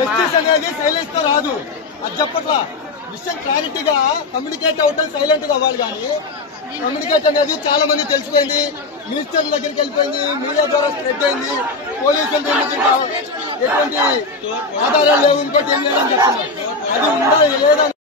Justice అనేది silence తో రాదు. అది చెప్పట్లా. విషయం క్లారిటీగా కమ్యూనికేట్ అవటం సైలెంట్ గా అవ్వాలి. కానీ కమ్యూనికేట్ అనేది చాలా మంది తెలిసిపోయింది, మినిస్టర్ దగ్గరికి వెళ్ళిపోయింది, మీడియా ద్వారా స్ప్రెడ్ అయింది, పోలీసులు ఎటువంటి ఆధారాలు లేవు, ఇంకోటి ఏం లేదని చెప్తున్నారు. అది ఉందా లేదా